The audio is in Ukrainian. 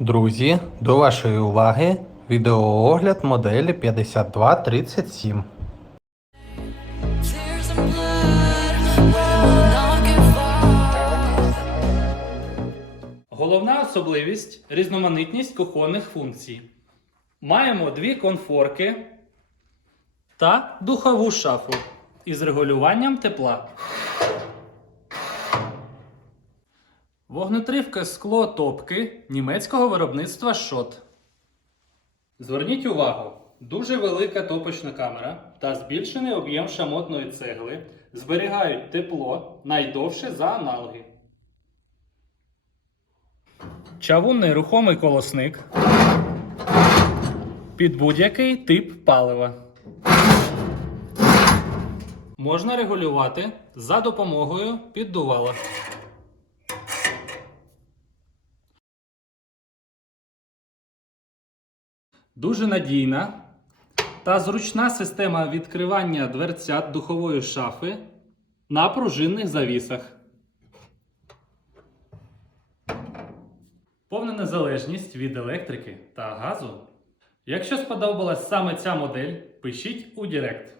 Друзі, до вашої уваги відеоогляд моделі 5237. Tears and blood will not get far. Головна особливість різноманітність кухонних функцій. Маємо дві конфорки та духову шафу із регулюванням тепла. Вогнетривке скло топки німецького виробництва Шот. Зверніть увагу, дуже велика топочна камера та збільшений об'єм шамотної цегли зберігають тепло найдовше за аналоги. Чавунний рухомий колосник під будь-який тип палива. Можна регулювати за допомогою піддувала. Дуже надійна та зручна система відкривання дверцят духової шафи на пружинних завісах. Повна незалежність від електрики та газу. Якщо сподобалась саме ця модель, пишіть у Директ.